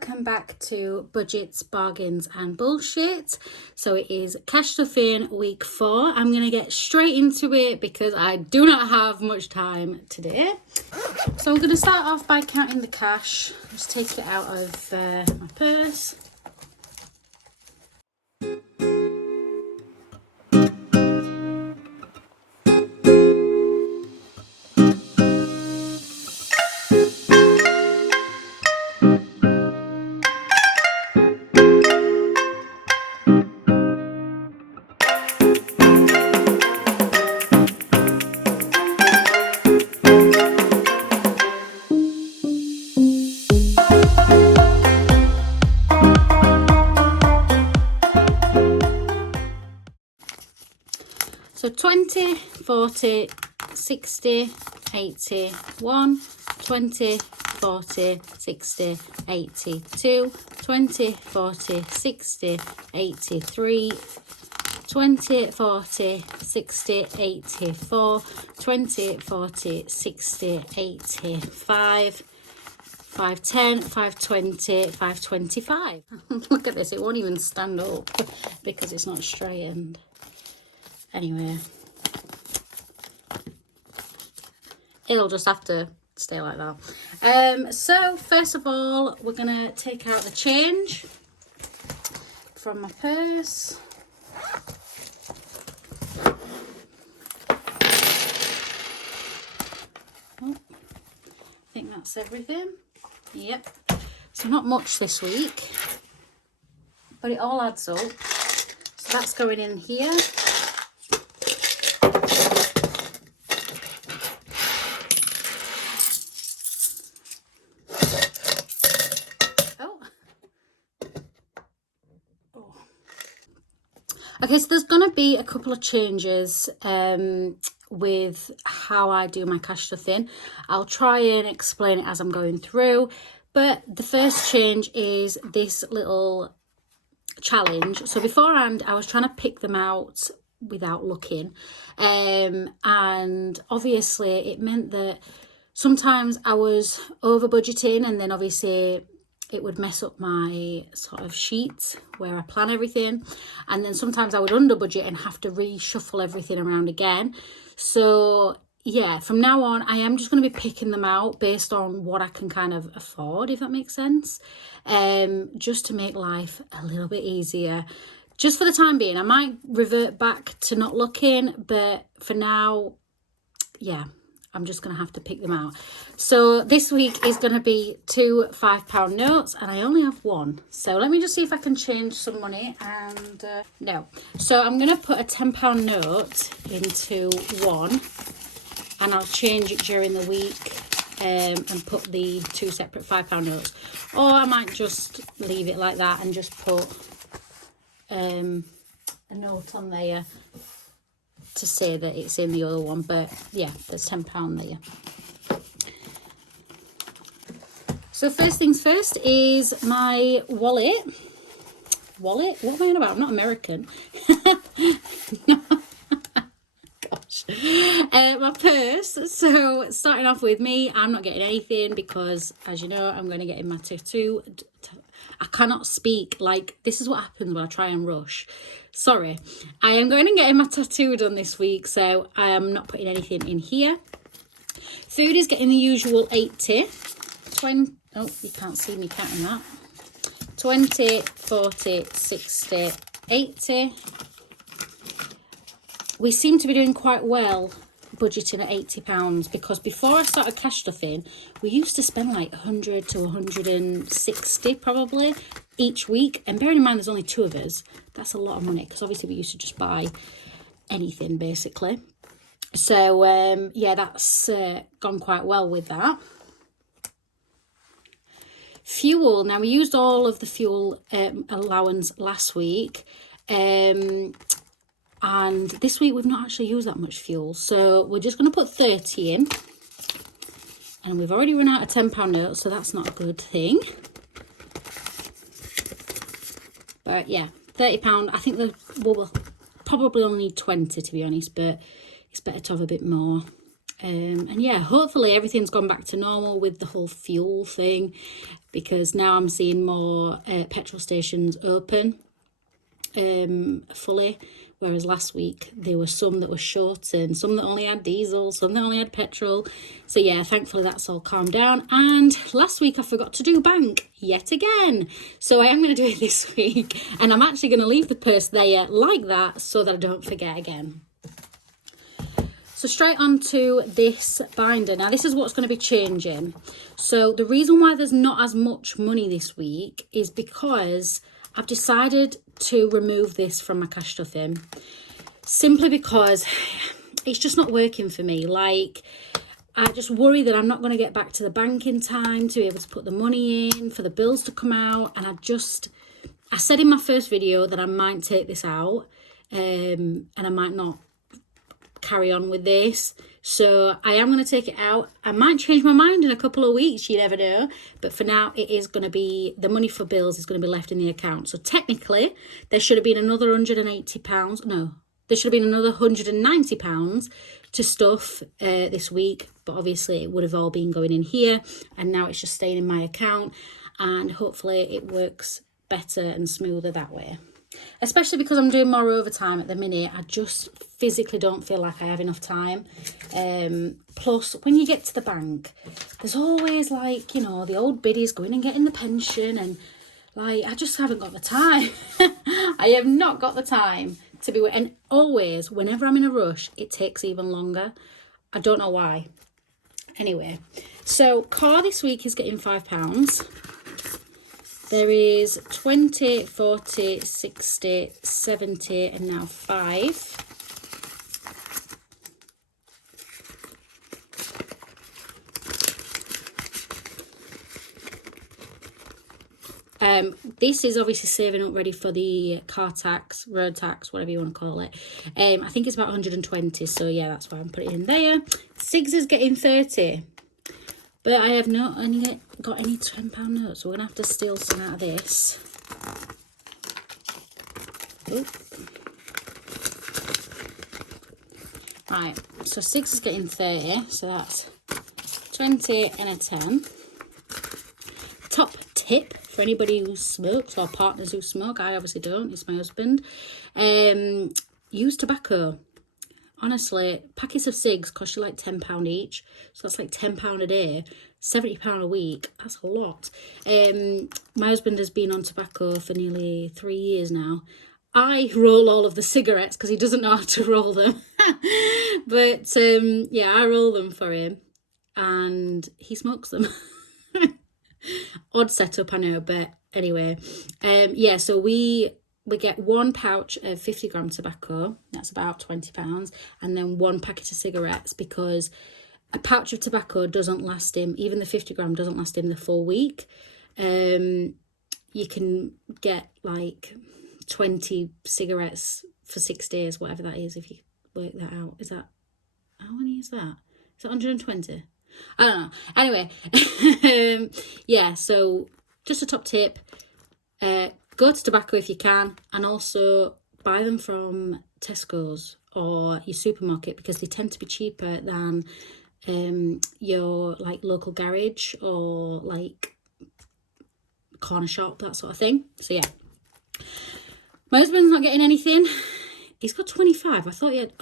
welcome back to Budgets, Bargains and Bullshit. So it is Cash Stuff In week 4. I'm going to get straight into it because I do not have much time today. So I'm going to start off by counting the cash. Just take it out of my purse. So 20, 40, 60, 80, 1, 20, 40, 60, 82, 20, 40, 60, 83, 20, 40, 60, 84, 20, 40, 60, 85, 510, 520, 525. Look at this, it won't even stand up because it's not straightened. Anyway, it'll just have to stay like that. So first of all, we're gonna take out the change from my purse. Oh, I think that's everything. Yep. So not much this week, but it all adds up. So that's going in here. Okay, so there's going to be a couple of changes with how I do my cash stuff in. I'll try and explain it as I'm going through. But the first change is this little challenge. So beforehand, I was trying to pick them out without looking. And obviously, it meant that sometimes I was over budgeting, and then obviously it would mess up my sort of sheet where I plan everything. And then sometimes I would under budget and have to reshuffle everything around again. So yeah, from now on, I am just going to be picking them out based on what I can kind of afford, if that makes sense. Just to make life a little bit easier. Just for the time being, I might revert back to not looking, but for now, yeah, I'm just going to have to pick them out. So this week is going to be 2 £5 notes, and I only have one. So let me just see if I can change some money. And no. So I'm going to put a £10 note into one, and I'll change it during the week and put the 2 separate £5 notes. Or I might just leave it like that and just put a note on there to say that it's in the other one. But yeah, there's £10 there. So first things first is my wallet. What am I on about? I'm not American. Gosh. My purse. So starting off with me, I'm not getting anything because, as you know, I'm going to get in my tattoo. I cannot speak. Like, this is what happens when I try and rush. Sorry. I am going to get my tattoo done this week, so I am not putting anything in here. Food is getting the usual 80. 20. Oh, you can't see me counting that. 20, 40, 60, 80. We seem to be doing quite well budgeting at £80 because before I started cash stuff in, we used to spend like 100 to 160 probably each week. And bearing in mind there's only 2 of us, that's a lot of money because obviously we used to just buy anything basically. So yeah, that's gone quite well with that. Fuel, now we used all of the fuel allowance last week. And this week we've not actually used that much fuel. So we're just going to put 30 in. And we've already run out of £10 notes, so that's not a good thing. But yeah, £30. I think we'll probably only need 20 to be honest, but it's better to have a bit more. And yeah, hopefully everything's gone back to normal with the whole fuel thing, because now I'm seeing more petrol stations open fully, whereas last week there were some that were short and some that only had diesel, some that only had petrol. So yeah, thankfully that's all calmed down. And last week I forgot to do bank yet again, so I am going to do it this week, and I'm actually going to leave the purse there like that so that I don't forget again. So straight on to this binder. Now this is what's going to be changing. So the reason why there's not as much money this week is because I've decided to remove this from my cash stuffing, simply because it's just not working for me. Like, I just worry that I'm not going to get back to the bank in time to be able to put the money in for the bills to come out. And I said in my first video that I might take this out, and I might not carry on with this, so I am going to take it out. I might change my mind in a couple of weeks, you never know, but for now it is going to be, the money for bills is going to be left in the account. So technically there should have been another £180, no, there should have been another £190 to stuff this week, but obviously it would have all been going in here, and now it's just staying in my account, and hopefully it works better and smoother that way. Especially because I'm doing more overtime at the minute, I just physically don't feel like I have enough time. Plus, when you get to the bank, there's always, like, you know, the old biddies going and getting the pension, and like, I just haven't got the time. I have not got the time to be, and always, whenever I'm in a rush, it takes even longer. I don't know why. Anyway, so car this week is getting £5. There is 20, 40, 60, 70, and now 5. This is obviously saving up ready for the car tax, road tax, whatever you want to call it. I think it's about 120, so yeah, that's why I'm putting it in there. Sigs is getting 30. But I have not got any £10 notes, so we're going to have to steal some out of this. Oop. Right, so 6 is getting 30, so that's 20 and a 10. Top tip for anybody who smokes or partners who smoke, I obviously don't, it's my husband. Use tobacco. Honestly, packets of cigs cost you like £10 each, so that's like £10 a day, £70 a week. That's a lot. My husband has been on tobacco for nearly 3 years now. I roll all of the cigarettes because he doesn't know how to roll them. But yeah, I roll them for him, and he smokes them. Odd setup, I know, but anyway, yeah. So we get one pouch of 50-gram tobacco, that's about £20, and then one packet of cigarettes, because a pouch of tobacco doesn't last him, even the 50-gram doesn't last him the full week. You can get like 20 cigarettes for 6 days, whatever that is, if you work that out. Is that, how many is that? Is it 120? I don't know. Anyway, yeah, so just a top tip. Go to tobacco if you can, and also buy them from Tesco's or your supermarket, because they tend to be cheaper than your like local garage or like corner shop, that sort of thing. So yeah, my husband's not getting anything. He's got 25. I thought he had,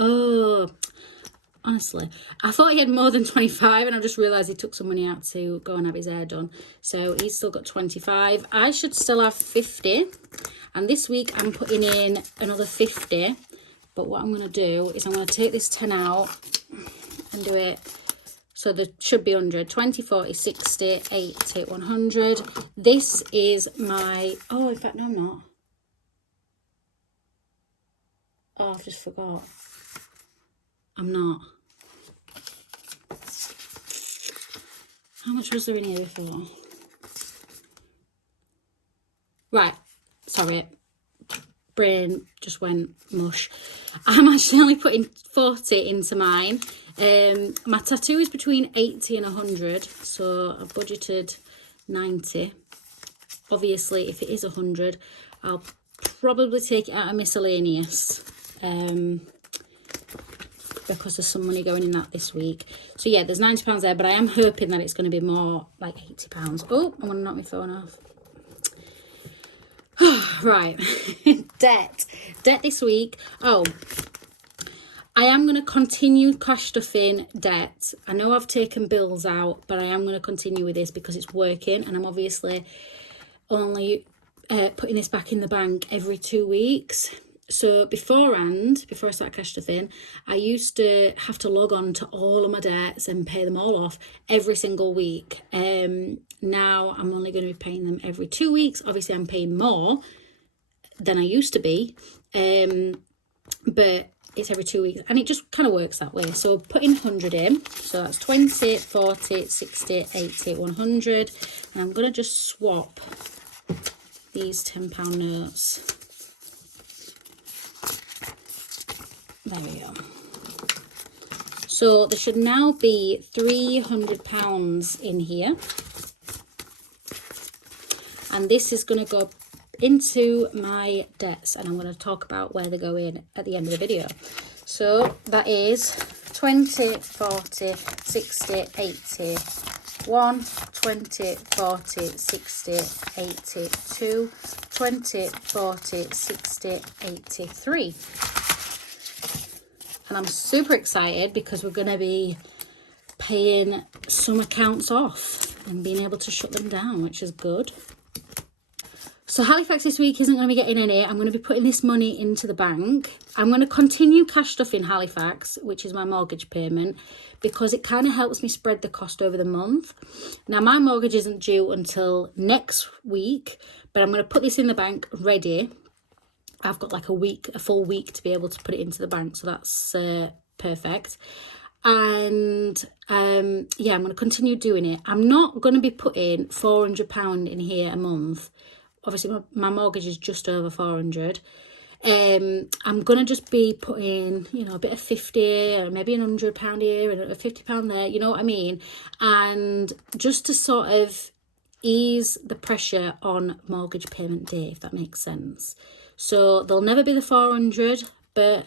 honestly, I thought he had more than 25, and I just realised he took some money out to go and have his hair done. So he's still got 25. I should still have 50. And this week I'm putting in another 50. But what I'm going to do is I'm going to take this 10 out and do it. So there should be 100, 20, 40, 60, 80, 100. This is my, oh, in fact, no, I'm not. Oh, I've just forgot. I'm not. How much was there in here before? Right, sorry, brain just went mush. I'm actually only putting 40 into mine. My tattoo is between 80 and 100, so I budgeted 90. Obviously, if it is 100, I'll probably take it out of Miscellaneous. because there's some money going in that this week. So yeah, there's £90 there, but I am hoping that it's going to be more, like £80. Oh, I'm going to knock my phone off. Right. Debt this week. Oh, I am going to continue cash stuffing debt. I know I've taken bills out, but I am going to continue with this because it's working, and I'm obviously only putting this back in the bank every 2 weeks. So beforehand, before I started cash stuffing, I used to have to log on to all of my debts and pay them all off every single week. Now I'm only going to be paying them every 2 weeks. Obviously, I'm paying more than I used to be, but it's every 2 weeks, and it just kind of works that way. So putting 100 in, so that's 20, 40, 60, 80, 100, and I'm going to just swap these £10 notes. There we go. So there should now be £300 in here, and this is going to go into my debts, and I'm going to talk about where they go in at the end of the video. So that is 20, 40, 60, 80, 1, 20, 40, 60, 80, 2, 20, 40, 60, 83. And I'm super excited because we're going to be paying some accounts off and being able to shut them down, which is good. So Halifax this week isn't going to be getting any. I'm going to be putting this money into the bank. I'm going to continue cash stuffing Halifax, which is my mortgage payment, because it kind of helps me spread the cost over the month. Now, my mortgage isn't due until next week, but I'm going to put this in the bank ready. I've got like a full week to be able to put it into the bank, so that's perfect. And yeah, I'm going to continue doing it. I'm not going to be putting £400 in here a month. Obviously, my mortgage is just over 400. I'm going to just be putting, you know, a bit of 50 or maybe £100 here and a £50 there, you know what I mean? And just to sort of ease the pressure on mortgage payment day, if that makes sense. So there'll never be the 400, but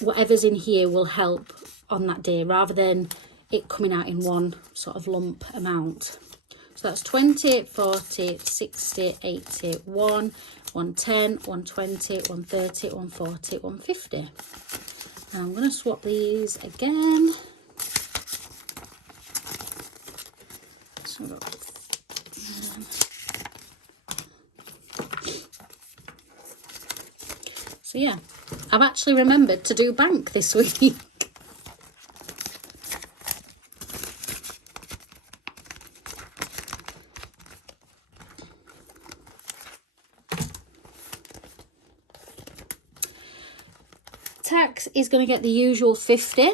whatever's in here will help on that day rather than it coming out in one sort of lump amount. So that's 20, 40, 60, 80, 1, 110, 120, 130, 140, 150. And I'm going to swap these again. So yeah, I've actually remembered to do bank this week. Tax is going to get the usual 50.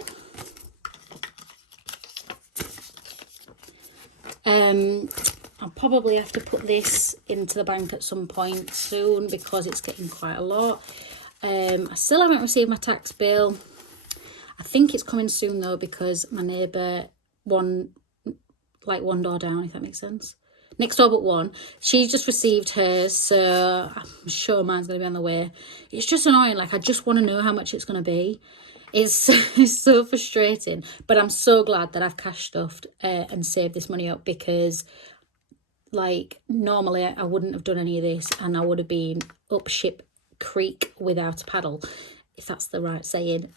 I'll probably have to put this into the bank at some point soon because it's getting quite a lot. I still haven't received my tax bill. I think it's coming soon though because my neighbour, one door down, if that makes sense. Next door but one. She just received hers, so I'm sure mine's going to be on the way. It's just annoying. Like, I just want to know how much it's going to be. It's so frustrating. But I'm so glad that I've cash stuffed and saved this money up because, like, normally I wouldn't have done any of this and I would have been up ship creek without a paddle, if that's the right saying,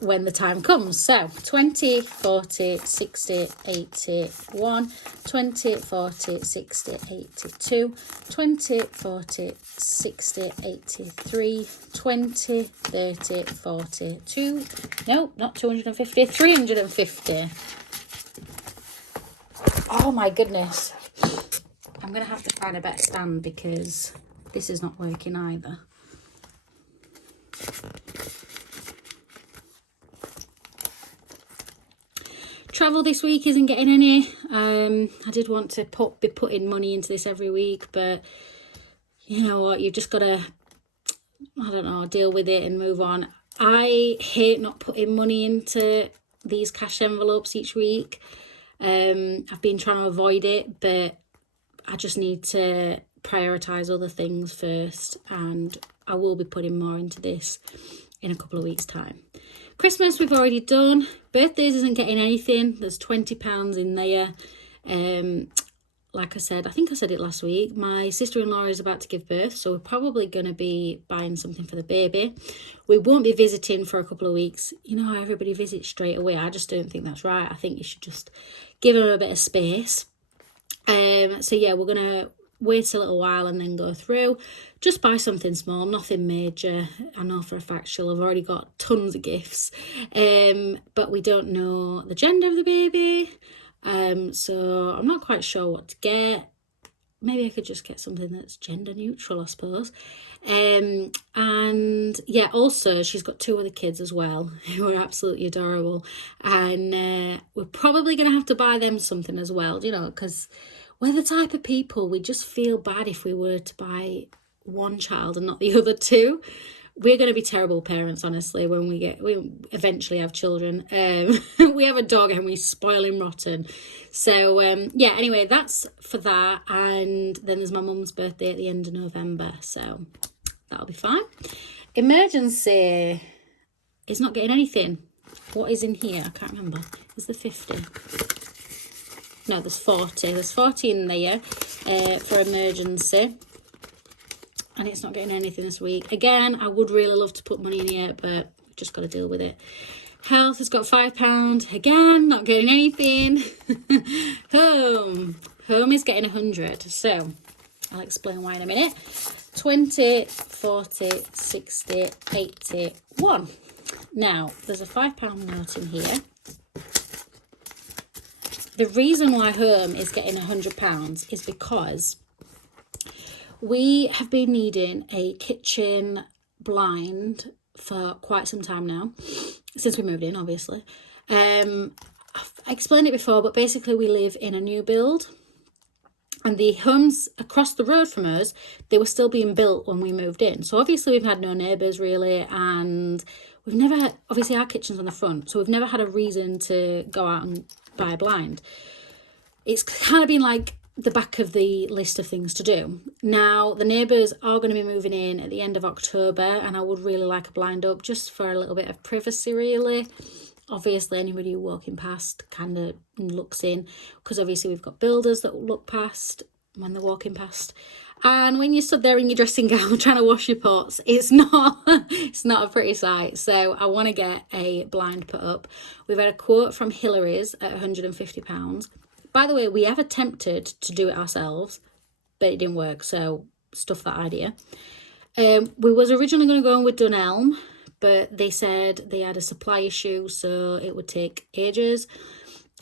when the time comes. So 20, 40, 60, 80, 1, 20, 40, 60, 82, 20, 40, 60, 83, 20, 30, 40, 2, no, not 250, 350. Oh my goodness. I'm going to have to find a better stand because this is not working either. Travel this week isn't getting any. I did want to be putting money into this every week, but you know what, you've just got to, I don't know, deal with it and move on. I hate not putting money into these cash envelopes each week. I've been trying to avoid it, but I just need to prioritise other things first, and I will be putting more into this in a couple of weeks' time. Christmas we've already done. Birthdays isn't getting anything. There's £20 in there. Like I said, I think I said it last week, my sister-in-law is about to give birth, so we're probably going to be buying something for the baby. We won't be visiting for a couple of weeks. You know how everybody visits straight away? I just don't think that's right. I think you should just give them a bit of space. So yeah, we're going to wait a little while and then go through. Just buy something small, nothing major. I know for a fact she'll have already got tons of gifts. But we don't know the gender of the baby. So I'm not quite sure what to get. Maybe I could just get something that's gender neutral, I suppose. And yeah, also she's got 2 other kids as well who are absolutely adorable. And we're probably going to have to buy them something as well, you know, because we're the type of people, we just feel bad if we were to buy one child and not the other 2. We're going to be terrible parents, honestly, when we eventually have children. We have a dog and we spoil him rotten. So, yeah, anyway, that's for that. And then there's my mum's birthday at the end of November. So that'll be fine. Emergency is not getting anything. What is in here? I can't remember. Is there 50? No, there's 40. There's 40 in there for emergency. And it's not getting anything this week. Again, I would really love to put money in here, but just got to deal with it. Health has got £5. Again, not getting anything. Home is getting 100. So I'll explain why in a minute. 20, 40, 60, 80, 1. Now, there's a £5 note in here. The reason why home is getting £100 is because we have been needing a kitchen blind for quite some time now, since we moved in, obviously. I've explained it before, but basically we live in a new build, and the homes across the road from us, they were still being built when we moved in. So obviously we've had no neighbours really, and we've never had, obviously our kitchen's on the front, so we've never had a reason to go out and buy a blind. It's kind of been like the back of the list of things to do. Now, the neighbours are going to be moving in at the end of October, and I would really like a blind up just for a little bit of privacy, really. Obviously, anybody walking past kind of looks in, because obviously we've got builders that look past when they're walking past. And when you stood there in your dressing gown trying to wash your pots, it's not a pretty sight. So I want to get a blind put up. We've had a quote from Hillary's at £150. By the way, we have attempted to do it ourselves, but it didn't work, so stuff that idea. We was originally going to go in with Dunelm, but they said they had a supply issue, so it would take ages.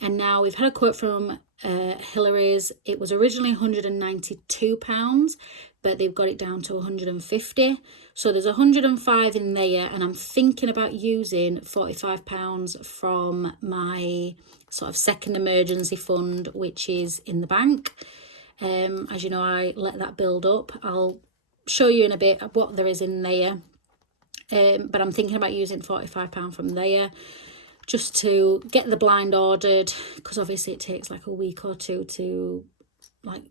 And now we've had a quote from Hillary's. It was originally £192, but they've got it down to £150. So there's 105 in there, and I'm thinking about using £45 from my sort of second emergency fund, which is in the bank. As you know, I let that build up. I'll show you in a bit what there is in there. But I'm thinking about using £45 from there just to get the blind ordered, because obviously it takes like a week or 2 to like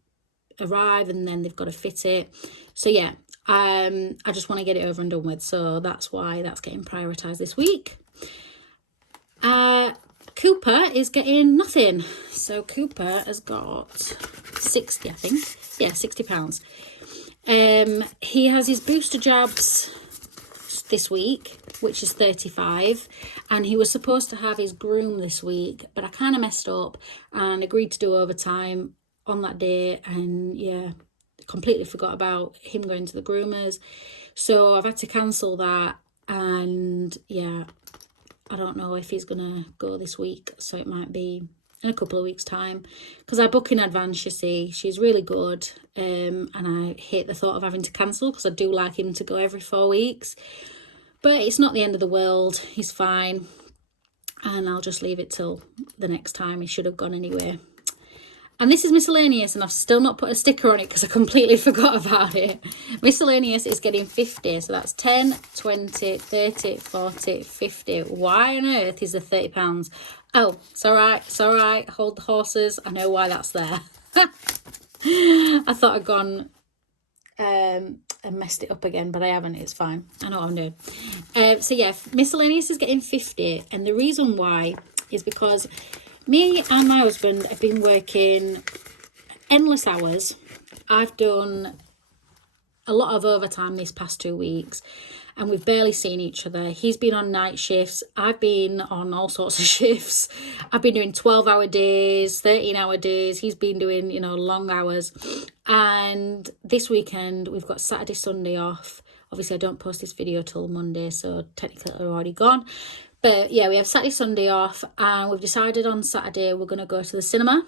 arrive, and then they've got to fit it. So yeah, I just want to get it over and done with, so that's why that's getting prioritised this week. Cooper is getting nothing. So Cooper has got 60, I think. Yeah, £60. He has his booster jabs this week, which is 35, and he was supposed to have his groom this week, but I kind of messed up and agreed to do overtime on that day, and yeah, completely forgot about him going to the groomers, so I've had to cancel that. And yeah, I don't know if he's gonna go this week, so it might be in a couple of weeks' time, because I book in advance, you see. She's really good, and I hate the thought of having to cancel, because I do like him to go every 4 weeks. But it's not the end of the world. He's fine. And I'll just leave it till the next time. He should have gone anyway. And this is Miscellaneous, and I've still not put a sticker on it because I completely forgot about it. Miscellaneous is getting 50. So that's 10, 20, 30, 40, 50. Why on earth is there £30? Oh, it's all right. It's all right. Hold the horses. I know why that's there. I thought I'd gone and messed it up again, but I haven't. It's fine. I know what I'm doing. So yeah, Miscellaneous is getting 50, and the reason why is because me and my husband have been working endless hours. I've done a lot of overtime these past 2 weeks, and we've barely seen each other. He's been on night shifts. I've been on all sorts of shifts. I've been doing 12-hour days, 13-hour days. He's been doing, you know, long hours. And this weekend, we've got Saturday, Sunday off. Obviously, I don't post this video till Monday, so technically they're already gone. But yeah, we have Saturday, Sunday off, and we've decided on Saturday we're going to go to the cinema.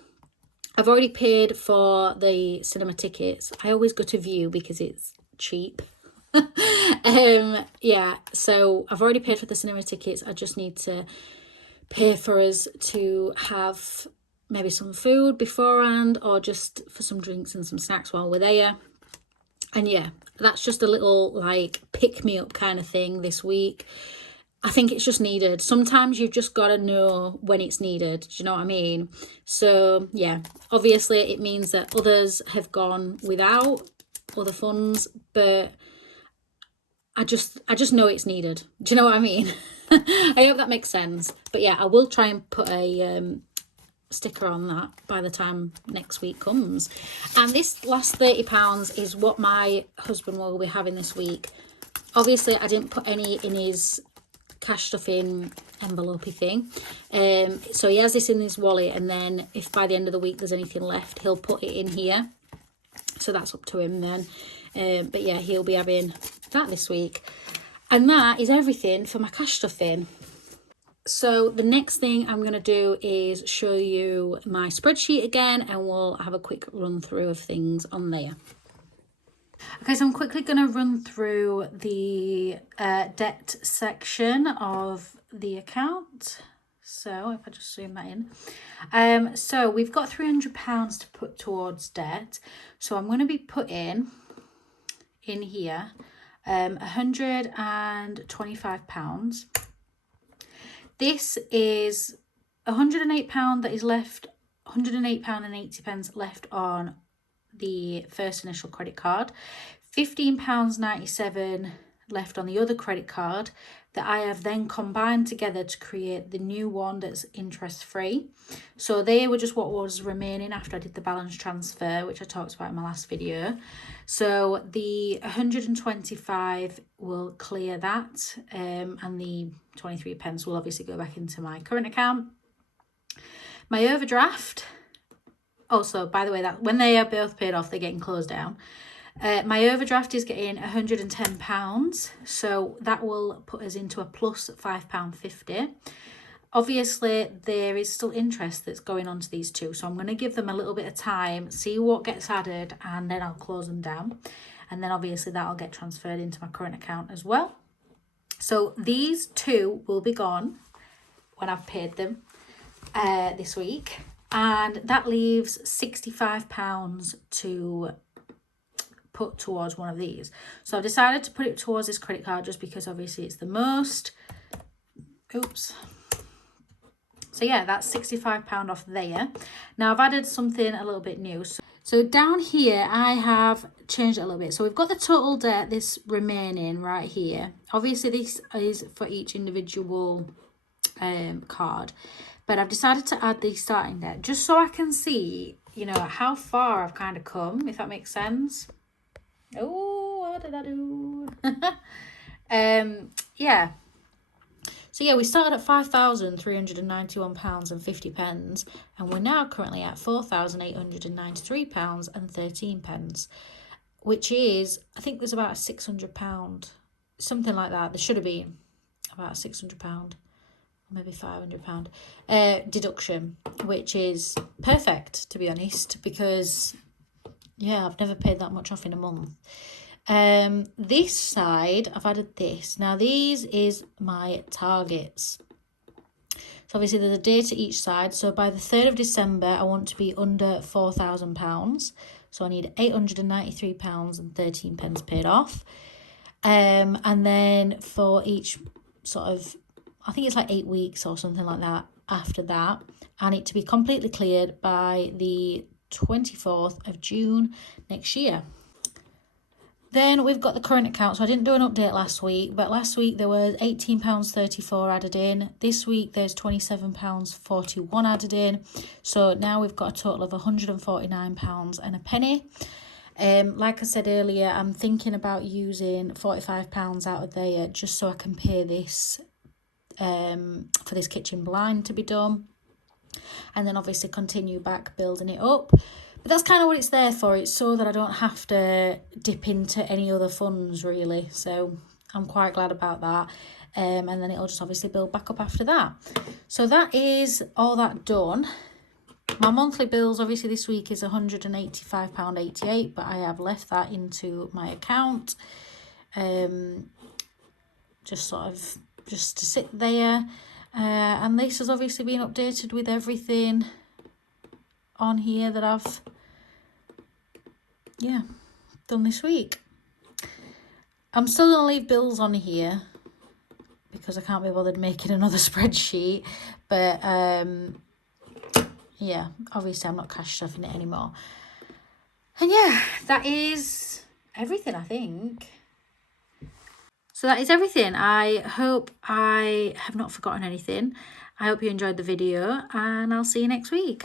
I've already paid for the cinema tickets. I always go to View because it's cheap. Yeah, so I've already paid for the cinema tickets. I just need to pay for us to have maybe some food beforehand, or just for some drinks and some snacks while we're there. And yeah, that's just a little like pick me up kind of thing this week. I think it's just needed. Sometimes you've just got to know when it's needed. Do you know what I mean? So yeah, obviously it means that others have gone without other funds, but I just know it's needed. Do you know what I mean? I hope that makes sense. But yeah, I will try and put a sticker on that by the time next week comes. And this last £30 is what my husband will be having this week. Obviously, I didn't put any in his cash stuff in envelopey thing. So he has this in his wallet, and then if by the end of the week there's anything left, he'll put it in here. So that's up to him then. But yeah, he'll be having that this week. And that is everything for my cash stuff in. So the next thing I'm going to do is show you my spreadsheet again, and we'll have a quick run through of things on there. Okay, so I'm quickly going to run through the debt section of the account. So if I just zoom that in. So we've got £300 to put towards debt. So I'm going to be putting in here £125. This is £108 that is left, £108.80 left on the first initial credit card, £15.97 left on the other credit card that I have then combined together to create the new one that's interest free. So they were just what was remaining after I did the balance transfer, which I talked about in my last video. So the 125 will clear that, and the 23 pence will obviously go back into my current account. My overdraft, also, by the way, that when they are both paid off, they're getting closed down. My overdraft is getting £110, so that will put us into a plus £5.50. Obviously, there is still interest that's going on to these two, so I'm going to give them a little bit of time, see what gets added, and then I'll close them down. And then obviously that'll get transferred into my current account as well. So these two will be gone when I've paid them this week, and that leaves £65 to put towards one of these. So I've decided to put it towards this credit card just because obviously it's the most. Oops. So yeah, that's £65 off there. Now I've added something a little bit new. So down here I have changed it a little bit. So we've got the total debt, this remaining right here. Obviously this is for each individual card, but I've decided to add the starting debt just so I can see, you know, how far I've kind of come, if that makes sense. Oh, what did I do? Yeah. So yeah, we started at £5,391.50, and we're now currently at £4,893.13, which is, I think there's about a £600, something like that. There should have been about a £600, maybe £500 deduction, which is perfect, to be honest, because yeah, I've never paid that much off in a month. This side, I've added this. Now, these is my targets. So obviously there's a day to each side. So by the 3rd of December, I want to be under £4,000. So I need £893.13 paid off. And then for each sort of, I think it's like 8 weeks or something like that after that, I need to be completely cleared by the 24th of June next year. Then we've got the current account. So I didn't do an update last week, but last week there was £18.34 added in. This week there's £27.41 added in. So now we've got a total of £149 and a penny. Like I said earlier, I'm thinking about using £45 out of there just so I can pay this for this kitchen blind to be done, and then obviously continue back building it up. But that's kind of what it's there for. It's so that I don't have to dip into any other funds really. So I'm quite glad about that. And then it'll just obviously build back up after that. So that is all that done. My monthly bills obviously this week is £185.88, but I have left that into my account. Just to sit there. And this has obviously been updated with everything on here that I've done this week. I'm still going to leave bills on here because I can't be bothered making another spreadsheet, but yeah, obviously I'm not cash stuffing it anymore. And yeah, that is everything, I think. So that is everything. I hope I have not forgotten anything. I hope you enjoyed the video, and I'll see you next week.